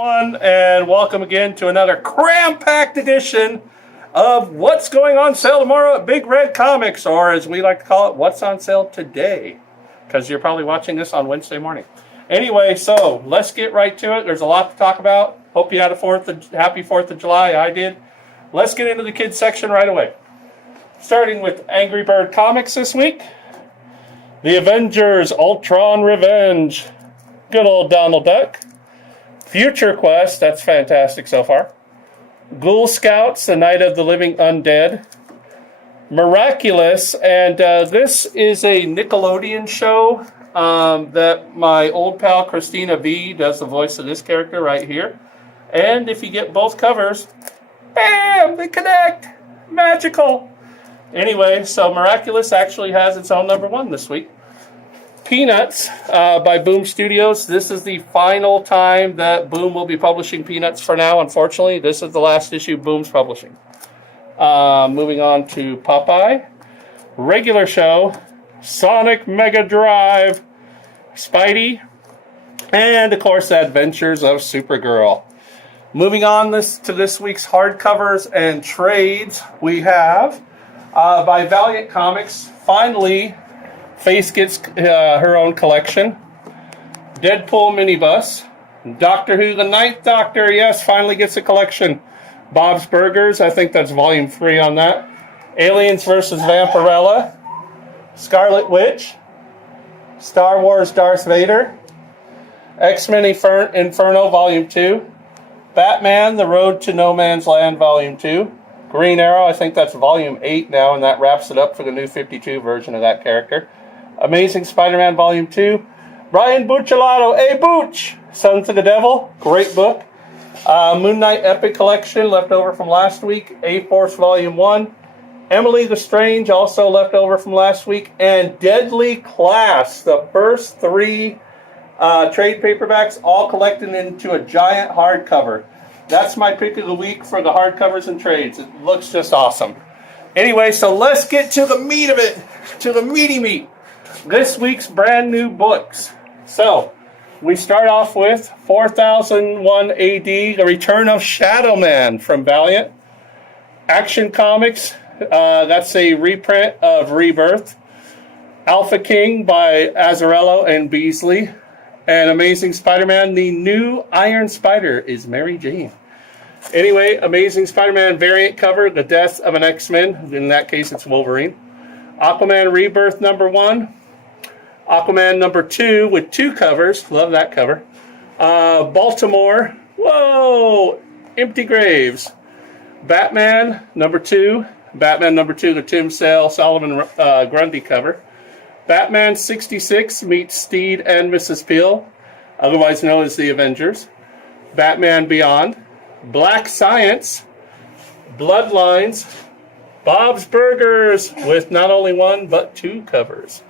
And welcome again to another cram-packed edition of What's Going on Sale Tomorrow at Big Red Comics, or as we like to call it, What's on Sale Today, because you're probably watching this on Wednesday morning. Anyway, so let's get right to it. There's a lot to talk about. Hope you had a happy 4th of July. I did. Let's get into the kids section right away. Starting with Angry Bird Comics this week. The Avengers Ultron Revenge. Good old Donald Duck. Future Quest, that's fantastic so far. Ghoul Scouts, The Night of the Living Undead. Miraculous, and this is a Nickelodeon show that my old pal Christina V does the voice of this character right here. And if you get both covers, bam, they connect. Magical. Anyway, so Miraculous actually has its own #1 this week. Peanuts by Boom Studios. This is the final time that Boom will be publishing Peanuts for now, unfortunately. This is the last issue Boom's publishing. Moving on to Popeye. Regular show. Sonic Mega Drive. Spidey. And, of course, The Adventures of Supergirl. Moving on to this week's hardcovers and trades, we have, by Valiant Comics, finally, Face gets her own collection. Deadpool Minibus. Doctor Who the Ninth Doctor, yes, finally gets a collection. Bob's Burgers, I think that's volume 3 on that. Aliens vs. Vampirella. Scarlet Witch. Star Wars Darth Vader. X-Men Inferno volume 2. Batman, The Road to No Man's Land volume 2. Green Arrow, I think that's volume 8 now, and that wraps it up for the new 52 version of that character. Amazing Spider-Man Volume 2. Brian Buccellato, Hey Booch! Sons of the Devil, great book. Moon Knight Epic Collection, left over from last week. A-Force Volume 1. Emily the Strange, also left over from last week. And Deadly Class, the first 3 trade paperbacks, all collected into a giant hardcover. That's my pick of the week for the hardcovers and trades. It looks just awesome. Anyway, so let's get to the meat of it, to the meaty meat. This week's brand new books. So, we start off with 4001 AD, The Return of Shadow Man from Valiant. Action Comics, that's a reprint of Rebirth. Alpha King by Azzarello and Beasley. And Amazing Spider-Man, the new Iron Spider is Mary Jane. Anyway, Amazing Spider-Man variant cover, The Death of an X-Men. In that case, it's Wolverine. Aquaman Rebirth #1. Aquaman #2 with 2 covers. Love that cover. Baltimore. Whoa! Empty Graves. Batman #2. Batman #2, the Tim Sale, Solomon Grundy cover. Batman 66 meets Steed and Mrs. Peel, otherwise known as the Avengers. Batman Beyond. Black Science. Bloodlines. Bob's Burgers with not only 1 but 2 covers.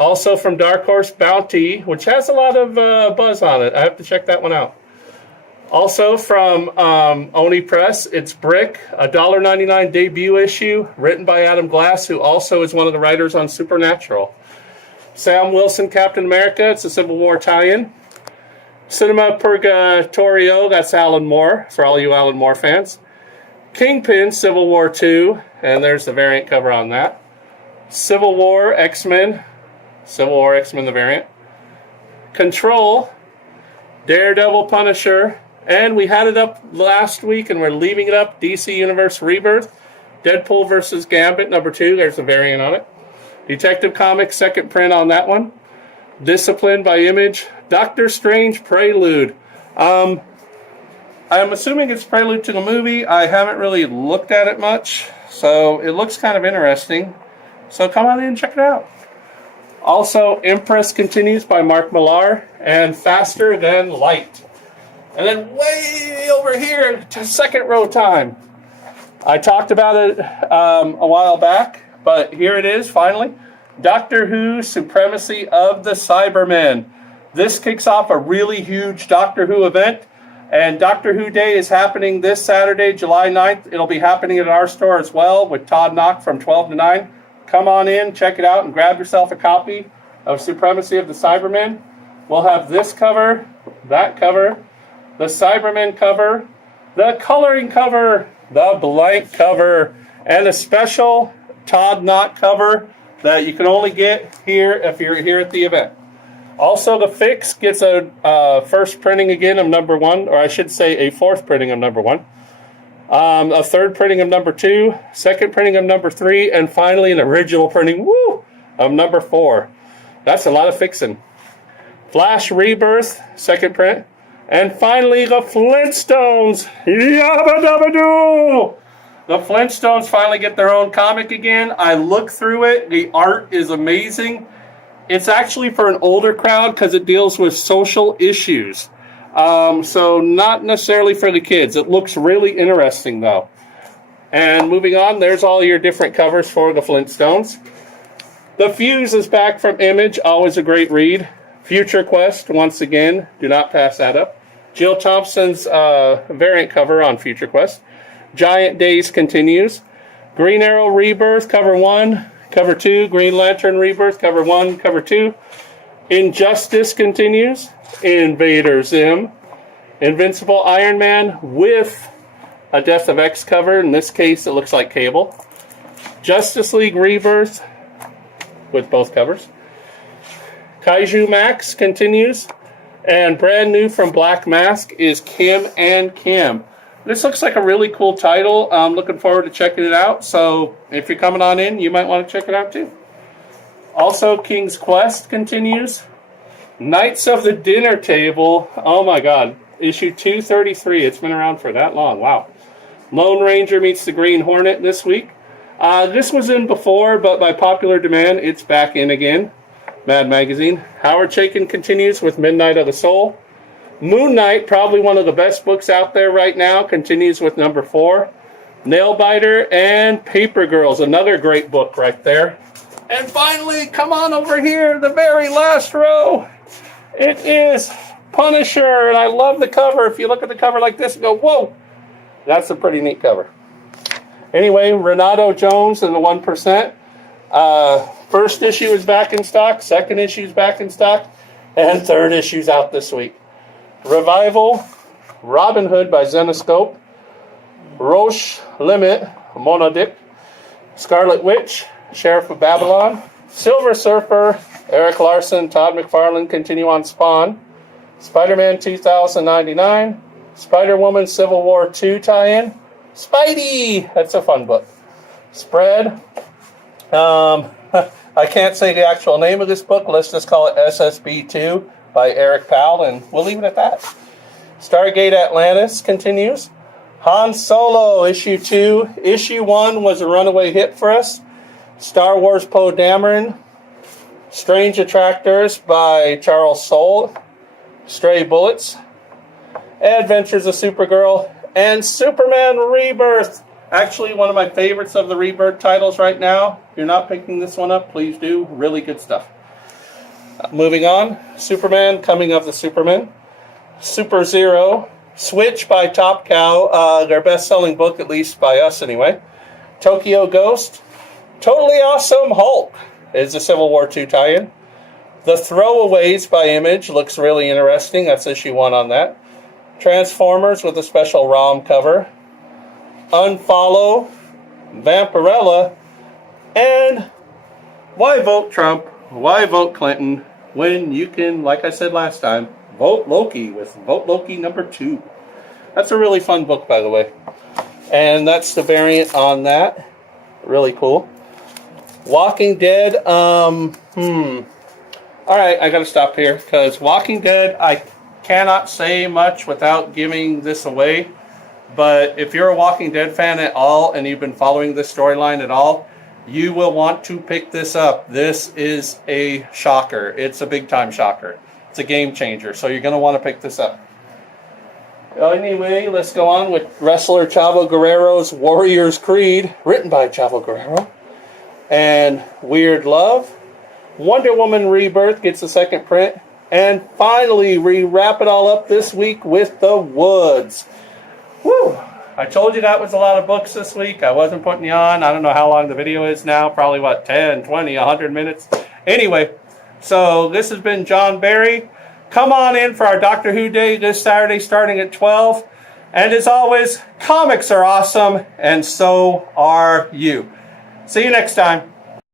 Also from Dark Horse, Bounty, which has a lot of buzz on it. I have to check that one out. Also from Oni Press, it's Brick, a $1.99 debut issue written by Adam Glass, who also is one of the writers on Supernatural. Sam Wilson, Captain America, it's a Civil War tie-in. Cinema Purgatorio, that's Alan Moore, for all you Alan Moore fans. Kingpin, Civil War 2, and there's the variant cover on that. Civil War X-Men the variant. Control, Daredevil Punisher, and we had it up last week and we're leaving it up, DC Universe Rebirth. Deadpool vs. Gambit #2, there's a variant on it. Detective Comics, second print on that one. Discipline by Image. Doctor Strange Prelude. I'm assuming it's prelude to the movie. I haven't really looked at it much, so it looks kind of interesting. So come on in and check it out. Also, Empress continues by Mark Millar, and Faster Than Light. And then way over here to second row time. I talked about it a while back, but here it is finally. Doctor Who Supremacy of the Cybermen. This kicks off a really huge Doctor Who event, and Doctor Who Day is happening this Saturday, July 9th. It'll be happening at our store as well with Todd Knock from 12 to 9. Come on in, check it out, and grab yourself a copy of Supremacy of the Cybermen. We'll have this cover, that cover, the Cybermen cover, the coloring cover, the blank cover, and a special Todd Knott cover that you can only get here if you're here at the event. Also, the Fix gets a first printing again of number 1, or I should say a fourth printing of number 1. A third printing of number 2, second printing of number 3, and finally an original printing, of number 4. That's a lot of fixing. Flash Rebirth, second print. And finally, the Flintstones. Yabba dabba doo! The Flintstones finally get their own comic again. I looked through it. The art is amazing. It's actually for an older crowd because it deals with social issues. So not necessarily for the kids. It looks really interesting, though. And moving on, there's all your different covers for the Flintstones. The Fuse is back from Image. Always a great read. Future Quest, once again. Do not pass that up. Jill Thompson's variant cover on Future Quest. Giant Days continues. Green Arrow Rebirth, cover 1, cover 2. Green Lantern Rebirth, cover 1, cover 2. Injustice continues. Invader Zim. Invincible Iron Man with a Death of X cover. In this case, it looks like Cable. Justice League Rebirth with both covers. Kaiju Max continues. And brand new from Black Mask is Kim and Kim. This looks like a really cool title. I'm looking forward to checking it out. So if you're coming on in, you might want to check it out too. Also, King's Quest continues. Knights of the Dinner Table. Oh my God. Issue 233. It's been around for that long. Wow. Lone Ranger meets the Green Hornet this week. This was in before, but by popular demand, it's back in again. Mad Magazine. Howard Chaykin continues with Midnight of the Soul. Moon Knight, probably one of the best books out there right now, continues with number 4. Nailbiter and Paper Girls, another great book right there. And finally, come on over here, the very last row. It is Punisher, and I love the cover. If you look at the cover like this and go, whoa, that's a pretty neat cover. Anyway, Renato Jones and the 1%. First issue is back in stock, second issue is back in stock, and third issue is out this week. Revival, Robin Hood by Zenescope, Roche Limit, Monodic, Scarlet Witch, Sheriff of Babylon, Silver Surfer, Eric Larson, Todd McFarlane continue on Spawn, Spider-Man 2099, Spider-Woman Civil War 2 tie-in, Spidey, that's a fun book. Spread, I can't say the actual name of this book. Let's just call it SSB2 by Eric Powell, and we'll leave it at that. Stargate Atlantis continues. Han Solo, issue 2. Issue 1 was a runaway hit for us. Star Wars Poe Dameron. Strange Attractors by Charles Soule. Stray Bullets. Adventures of Supergirl. And Superman Rebirth. Actually, one of my favorites of the Rebirth titles right now. If you're not picking this one up, please do. Really good stuff. Moving on. Superman, Coming of the Superman. Super Zero. Switch by Top Cow. Their best-selling book, at least by us anyway. Tokyo Ghost. Totally Awesome Hulk is a Civil War II tie-in. The Throwaways by Image looks really interesting. That's issue 1 on that. Transformers with a special ROM cover. Unfollow, Vampirella, and why vote Trump, why vote Clinton, when you can, like I said last time, vote Loki with Vote Loki number 2. That's a really fun book, by the way. And that's the variant on that. Really cool. Walking Dead, Alright, I gotta stop here, because Walking Dead, I cannot say much without giving this away. But if you're a Walking Dead fan at all, and you've been following this storyline at all, you will want to pick this up. This is a shocker. It's a big-time shocker. It's a game changer, so you're going to want to pick this up. Anyway, let's go on with wrestler Chavo Guerrero's Warrior's Creed, written by Chavo Guerrero. And Weird Love. Wonder Woman Rebirth gets a second print. And finally, we wrap it all up this week with The Woods. Woo! I told you that was a lot of books this week. I wasn't putting you on. I don't know how long the video is now. Probably, 10, 20, 100 minutes. Anyway, so this has been John Barry. Come on in for our Doctor Who Day this Saturday starting at 12. And as always, comics are awesome, and so are you. See you next time.